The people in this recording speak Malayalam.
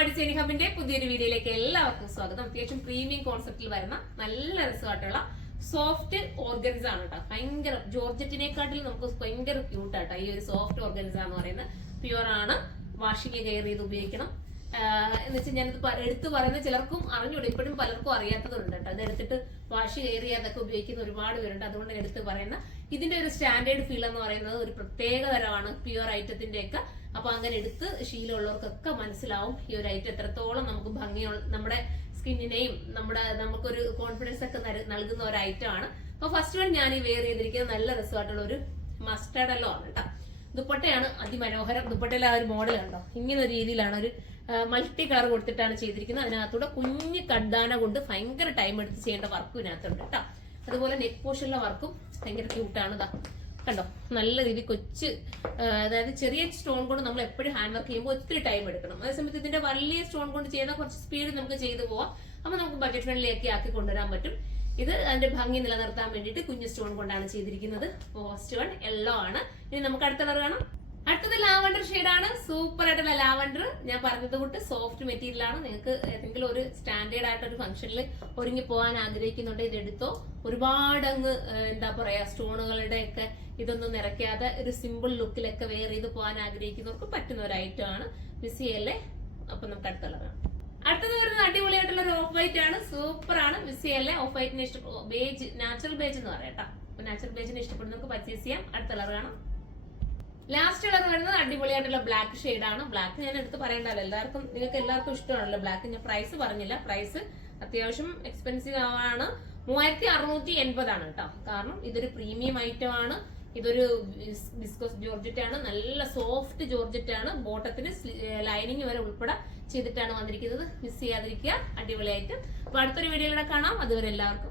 മടിച്ചേരി ഹബിന്റെ പുതിയൊരു വീഡിയോയിലേക്ക് എല്ലാവർക്കും സ്വാഗതം. അത്യാവശ്യം പ്രീമിയം കോൺസെപ്റ്റിൽ വരുന്ന നല്ല രസമായിട്ടുള്ള സോഫ്റ്റ് ഓർഗൻസ ആണ് കേട്ടോ. ഭയങ്കര ജോർജറ്റിനെക്കാട്ടിൽ നമുക്ക് ഭയങ്കര ക്യൂട്ടാട്ടോ ഈ ഒരു സോഫ്റ്റ് ഓർഗൻസ എന്ന് പറയുന്നത്. പ്യുവർ ആണ്, വാഷിംഗ് കെയർ ചെയ്ത് ഉപയോഗിക്കണം. എന്ന് വെച്ചാൽ ഞാനിത് എടുത്തു പറയുന്നത് ചിലർക്കും അറിഞ്ഞൂടെ, ഇപ്പോഴും പലർക്കും അറിയാത്തതുണ്ട് കേട്ടോ. അത് എടുത്തിട്ട് വാഷ് കെയർ ചെയ്യാതൊക്കെ ഉപയോഗിക്കുന്ന ഒരുപാട് പേരുണ്ട്. അതുകൊണ്ട് എടുത്ത് പറയുന്ന ഇതിന്റെ ഒരു സ്റ്റാൻഡേർഡ് ഫീൽ എന്ന് പറയുന്നത് ഒരു പ്രത്യേക തരമാണ് പ്യുവർ ഐറ്റത്തിന്റെ ഒക്കെ. അപ്പൊ അങ്ങനെ എടുത്ത് ശീലമുള്ളവർക്കൊക്കെ മനസ്സിലാവും ഈ ഒരു ഐറ്റം എത്രത്തോളം നമുക്ക് ഭംഗിയുള്ള നമ്മുടെ സ്കിന്നിനെയും നമുക്കൊരു കോൺഫിഡൻസ് ഒക്കെ നൽകുന്ന ഒരു ഐറ്റം ആണ്. അപ്പൊ ഫസ്റ്റ് വൺ ഞാൻ ഈ വെയർ ചെയ്തിരിക്കുന്നത് നല്ല രസമായിട്ടുള്ള ഒരു മസ്റ്റേർഡ് എല്ലോ ആണ് കേട്ടോ. ദുപ്പട്ടയാണ് അതിമനോഹരം. ദുപ്പട്ടയിലെ ആ ഒരു മോഡൽ കണ്ടോ, ഇങ്ങനെ ഒരു രീതിയിലാണ് ഒരു മൾട്ടി കളർ കൊടുത്തിട്ടാണ് ചെയ്തിരിക്കുന്നത്. അതിനകത്തൂടെ കുഞ്ഞ് കഡ്ദാന കൊണ്ട് ഭയങ്കര ടൈം എടുത്ത് ചെയ്യേണ്ട വർക്കും ഇതിനകത്തുണ്ട് കേട്ടോ. അതുപോലെ നെക്ക് പോഷനിലെ വർക്കും ഭയങ്കര ക്യൂട്ടാണ്. ഇതാ കണ്ടോ, നല്ല രീതി കൊച്ച്, അതായത് ചെറിയ സ്റ്റോൺ കൊണ്ട് നമ്മൾ എപ്പോഴും ഹാൻഡ് വർക്ക് ചെയ്യുമ്പോൾ ഒത്തിരി ടൈം എടുക്കണം. അതേസമയത്ത് ഇതിന്റെ വലിയ സ്റ്റോൺ കൊണ്ട് ചെയ്യുന്ന കുറച്ച് സ്പീഡ് നമുക്ക് ചെയ്തു പോവാം. അപ്പൊ നമുക്ക് ബഡ്ജറ്റ് ഫ്രണ്ട്ലി ഒക്കെ ആക്കി കൊണ്ടുവരാൻ പറ്റും. ഇത് അതിന്റെ ഭംഗി നിലനിർത്താൻ വേണ്ടിയിട്ട് കുഞ്ഞു സ്റ്റോൺ കൊണ്ടാണ് ചെയ്തിരിക്കുന്നത്. ഫസ്റ്റ് വൺ യെല്ലോ ആണ്. ഇനി നമുക്ക് അടുത്ത കളർ കാണാം. അടുത്തത് ലാവണ്ടർ ഷെയ്ഡാണ്. സൂപ്പർ ആയിട്ടുള്ള ലാവണ്ടർ. ഞാൻ പറഞ്ഞത് കൊണ്ട് സോഫ്റ്റ് മെറ്റീരിയൽ ആണ്. നിങ്ങൾക്ക് ഏതെങ്കിലും ഒരു സ്റ്റാൻഡേർഡ് ആയിട്ടൊരു ഫംഗ്ഷനിൽ ഒരുങ്ങി പോകാൻ ആഗ്രഹിക്കുന്നുണ്ട്, ഇതെടുത്തോ. ഒരുപാട് അങ്ങ് എന്താ പറയാ സ്റ്റോണുകളുടെ ഒക്കെ ഇതൊന്നും നിറയ്ക്കാതെ ഒരു സിമ്പിൾ ലുക്കിലൊക്കെ വെയർ ചെയ്ത് പോകാൻ ആഗ്രഹിക്കുന്നവർക്ക് പറ്റുന്ന ഒരു ഐറ്റം ആണ്. മിസ് ചെയ്യല്ലേ. അപ്പൊ നമുക്ക് അടുത്ത കളറാണ്. അടുത്തത് വരുന്നത് അടിപൊളിയായിട്ടുള്ള ഒരു ഓഫ് വൈറ്റ് ആണ്. സൂപ്പർ ആണ്. മിസ് ചെയ്യല്ലേ. ഓഫ് വൈറ്റിനെ ബേജ്, നാച്ചുറൽ ബേജ് എന്ന് പറയാം കേട്ടോ. അപ്പൊ നാച്ചുറൽ ബേജിനെ ഇഷ്ടപ്പെടുന്നവർക്ക് പർച്ചേസ് ചെയ്യാം. അടുത്ത കളർ കാണാം. ലാസ്റ്റ് കളർ വരുന്നത് അടിപൊളിയായിട്ടുള്ള ബ്ലാക്ക് ഷെയ്ഡാണ്. ബ്ലാക്ക് ഞാൻ എടുത്ത് പറയണ്ടല്ലോ, നിങ്ങൾക്ക് എല്ലാവർക്കും ഇഷ്ടമാണല്ലോ ബ്ലാക്ക്. ഞാൻ പ്രൈസ് പറഞ്ഞില്ല. പ്രൈസ് അത്യാവശ്യം എക്സ്പെൻസീവ് ആണ്. 3680 ആണ് കേട്ടോ. കാരണം ഇതൊരു പ്രീമിയം ഐറ്റം ആണ്. ഇതൊരു വിസ്കോസ് ജോർജറ്റ് ആണ്. നല്ല സോഫ്റ്റ് ജോർജറ്റ് ആണ്. ബോട്ടത്തിന് ലൈനിങ് വരെ ഉൾപ്പെടെ ചെയ്തിട്ടാണ് വന്നിരിക്കുന്നത്. മിസ് ചെയ്യാതിരിക്കുക. അടിപൊളിയായിട്ട്. അപ്പൊ അടുത്തൊരു വീഡിയോയിലൂടെ കാണാം. അതുവരെ എല്ലാവർക്കും